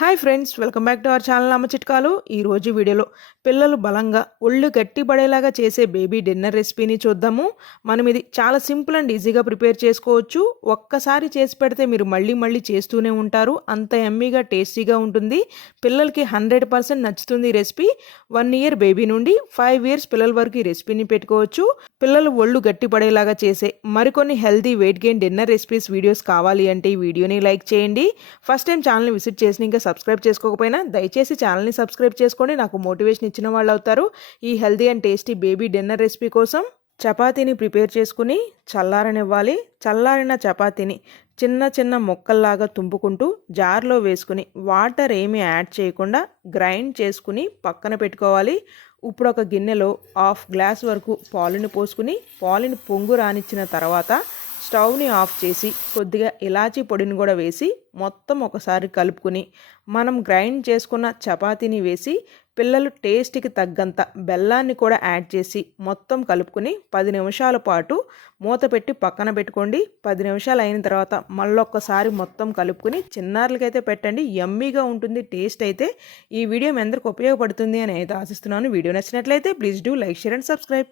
Hi friends, welcome back to our channel అమ్మ చిట్కాలు. ఈరోజు వీడియోలో పిల్లలు బలంగా ఒళ్ళు గట్టి పడేలాగా చేసే బేబీ డిన్నర్ రెసిపీని చూద్దాము. మనం ఇది చాలా సింపుల్ అండ్ ఈజీగా ప్రిపేర్ చేసుకోవచ్చు. ఒక్కసారి చేసి పెడితే మీరు మళ్ళీ మళ్ళీ చేస్తూనే ఉంటారు. అంత ఎమ్మీగా టేస్టీగా ఉంటుంది. పిల్లలకి 100% నచ్చుతుంది ఈ రెసిపీ. 1 ఇయర్ బేబీ నుండి 5 ఇయర్స్ పిల్లల వరకు ఈ రెసిపీని పెట్టుకోవచ్చు. పిల్లలు ఒళ్ళు గట్టి పడేలాగా చేసే మరికొన్ని healthy weight gain dinner recipes videos కావాలి అంటే ఈ వీడియోని లైక్ చేయండి. ఫస్ట్ టైం ఛానల్ని విజిట్ చేసిన ఇంకా సబ్స్క్రైబ్ చేసుకోకపోయినా దయచేసి ఛానల్ని సబ్స్క్రైబ్ చేసుకోండి. నాకు మోటివేషన్ ఇచ్చిన వాళ్ళు అవుతారు. ఈ healthy and tasty baby dinner recipe కోసం చపాతీని ప్రిపేర్ చేసుకుని చల్లారనివ్వాలి. చల్లారిన చపాతీని చిన్న చిన్న ముక్కల్లాగా తుంపుకుంటూ జార్లో వేసుకుని వాటర్ ఏమీ యాడ్ చేయకుండా గ్రైండ్ చేసుకుని పక్కన పెట్టుకోవాలి. ఇప్పుడు ఒక గిన్నెలో 1/2 గ్లాస్ వరకు పాలుని పోసుకుని పాలుని పొంగు రానిచ్చిన తర్వాత స్టవ్ని ఆఫ్ చేసి కొద్దిగా ఇలాచీ పొడిని కూడా వేసి మొత్తం ఒకసారి కలుపుకుని మనం గ్రైండ్ చేసుకున్న చపాతీని వేసి పిల్లలు టేస్ట్కి తగ్గంత బెల్లాన్ని కూడా యాడ్ చేసి మొత్తం కలుపుకుని 10 నిమిషాల పాటు మూత పెట్టి పక్కన పెట్టుకోండి. 10 నిమిషాలు అయిన తర్వాత మళ్ళొక్కసారి మొత్తం కలుపుకుని చిన్నారులకైతే పెట్టండి. యమ్మీగా ఉంటుంది టేస్ట్ అయితే. ఈ వీడియో మీ అందరికి ఉపయోగపడుతుంది అని అయితే ఆశిస్తున్నాను. వీడియో నచ్చినట్లయితే please do like, share and subscribe.